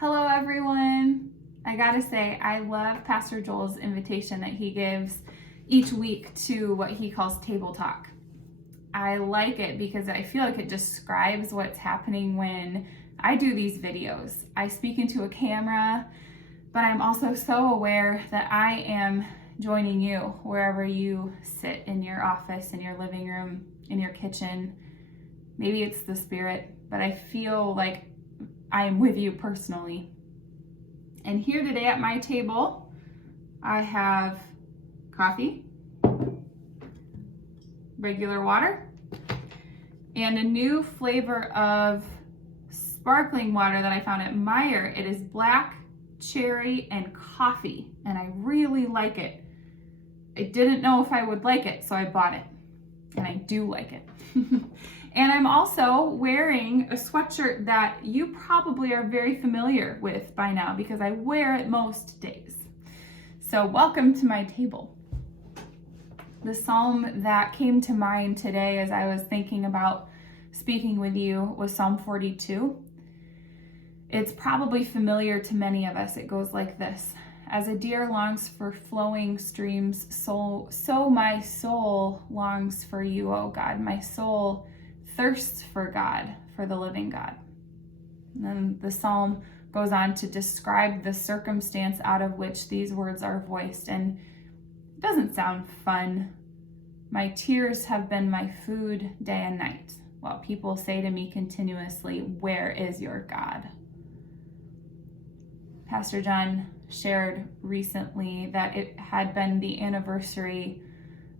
Hello, everyone. I gotta say, I love Pastor Joel's invitation that he gives each week to what he calls table talk. I like it because I feel like it describes what's happening when I do these videos. I speak into a camera, but I'm also so aware that I am joining you wherever you sit, in your office, in your living room, in your kitchen. Maybe it's the Spirit, but I feel like I am with you personally. And here today at my table, I have coffee, regular water, and a new flavor of sparkling water that I found at Meijer. It is black cherry and coffee, and I really like it. I didn't know if I would like it, so I bought it, and I do like it. And I'm also wearing a sweatshirt that you probably are very familiar with by now because I wear it most days. So welcome to my table. The psalm that came to mind today as I was thinking about speaking with you was Psalm 42. It's probably familiar to many of us. It goes like this: as a deer longs for flowing streams, so my soul longs for you, O God. My soul thirsts for God, for the living God. And then the psalm goes on to describe the circumstance out of which these words are voiced, and it doesn't sound fun. My tears have been my food day and night, while people say to me continuously, "Where is your God?" Pastor John shared recently that it had been the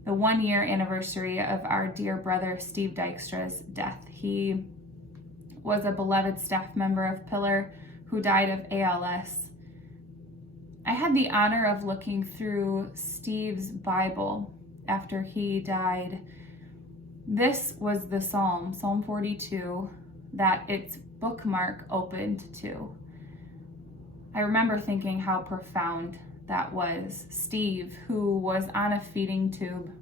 1-year anniversary of our dear brother Steve Dykstra's death. He was a beloved staff member of Pillar who died of ALS. I had the honor of looking through Steve's Bible after he died. This was the Psalm 42, that its bookmark opened to. I remember thinking how profound that was. Steve, who was on a feeding tube,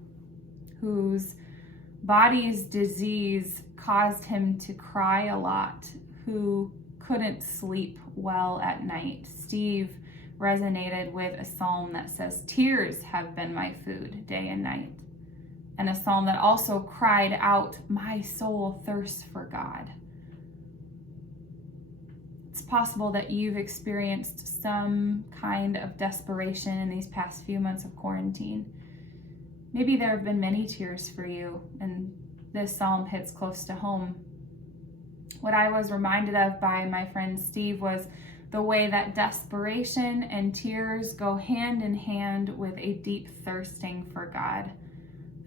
whose body's disease caused him to cry a lot, who couldn't sleep well at night. Steve resonated with a psalm that says, "Tears have been my food day and night," and a psalm that also cried out, "My soul thirsts for God." It's possible that you've experienced some kind of desperation in these past few months of quarantine. Maybe there have been many tears for you, and this psalm hits close to home. What I was reminded of by my friend Steve was the way that desperation and tears go hand in hand with a deep thirsting for God,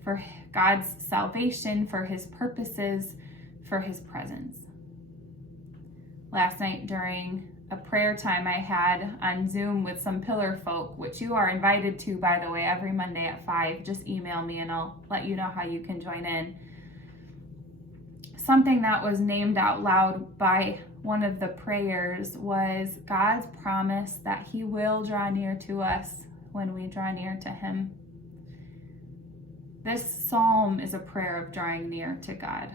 for God's salvation, for his purposes, for his presence. Last night during a prayer time I had on Zoom with some Pillar folk, which you are invited to, by the way, every Monday at 5, just email me and I'll let you know how you can join in. Something that was named out loud by one of the prayers was God's promise that he will draw near to us when we draw near to him. This psalm is a prayer of drawing near to God.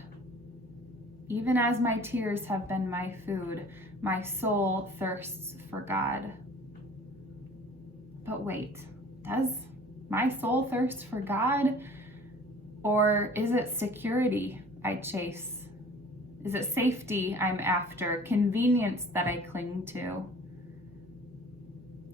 Even as my tears have been my food, my soul thirsts for God. But wait, does my soul thirst for God? Or is it security I chase? Is it safety I'm after? Convenience that I cling to?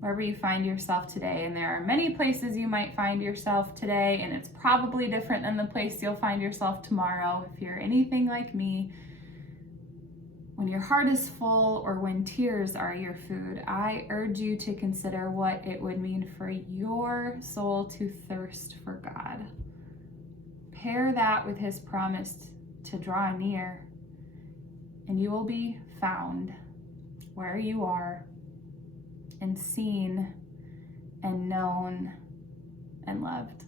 Wherever you find yourself today, and there are many places you might find yourself today, and it's probably different than the place you'll find yourself tomorrow. If you're anything like me, when your heart is full or when tears are your food, I urge you to consider what it would mean for your soul to thirst for God. Pair that with his promise to draw near, and you will be found where you are, and seen and known and loved.